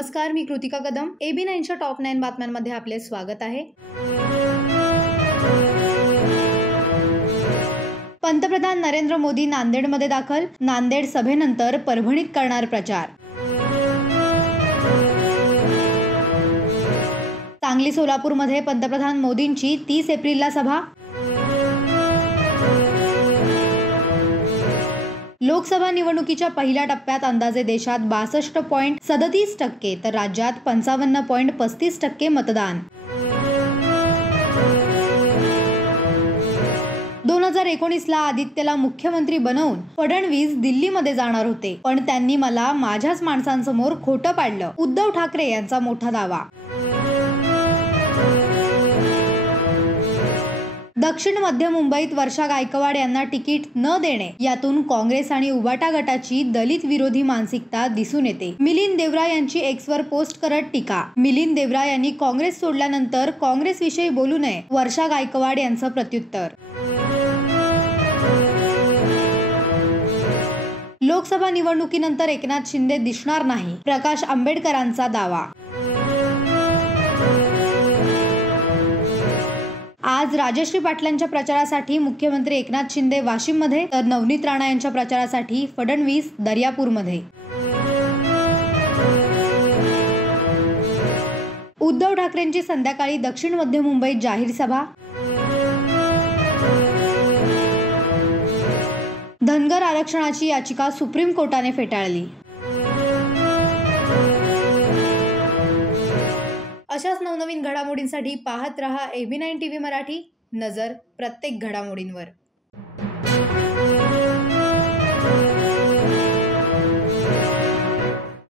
नमस्कार, मी कृतिका कदम. AB9च्या टॉप 9 बातम्यांमध्ये आपले स्वागत आहे. पंतप्रधान नरेंद्र मोदी नांदेडमध्ये दाखल. नांदेड सभेनंतर परभणीत करणार प्रचार. सांगली सोलापूरमध्ये पंतप्रधान मोदींची 30 एप्रिलला सभा. लोकसभा निवडणुकीच्या पहिल्या टप्प्यात अंदाजे देशात 62.37% तर राज्यात 55.35% मतदान. 2019ला आदित्यला मुख्यमंत्री बनवून फडणवीस दिल्लीमध्ये जाणार होते, पण त्यांनी मला माझ्याच माणसांसमोर खोटं पाडलं. उद्धव ठाकरे यांचा मोठा दावा. दक्षिण मध्य मुंबईत वर्षा गायकवाड यांना तिकीट न देणे यातून काँग्रेस आणि उबाटा गटाची दलित विरोधी मानसिकता दिसून येते. मिलिंद देवरा यांची एक्सवर पोस्ट करत टीका. मिलिंद देवरा यांनी काँग्रेस सोडल्यानंतर काँग्रेसविषयी बोलू नये, वर्षा गायकवाड यांचं प्रत्युत्तर. लोकसभा निवडणुकीनंतर एकनाथ शिंदे दिसणार नाही, प्रकाश आंबेडकरांचा दावा. आज राजश्री पाटलांच्या प्रचारासाठी मुख्यमंत्री एकनाथ शिंदे वाशिममध्ये तर नवनीत राणा यांच्या प्रचारासाठी फडणवीस दर्यापूरमध्ये. उद्धव ठाकरेंची संध्याकाळी दक्षिण मध्य मुंबईत जाहीर सभा. धनगर आरक्षणाची याचिका सुप्रीम कोर्टाने फेटाळली. अशाच नवनवीन घडामोडींसाठी पाहत रहा AB9 TV मराठी. नजर प्रत्येक घडामोडींवर.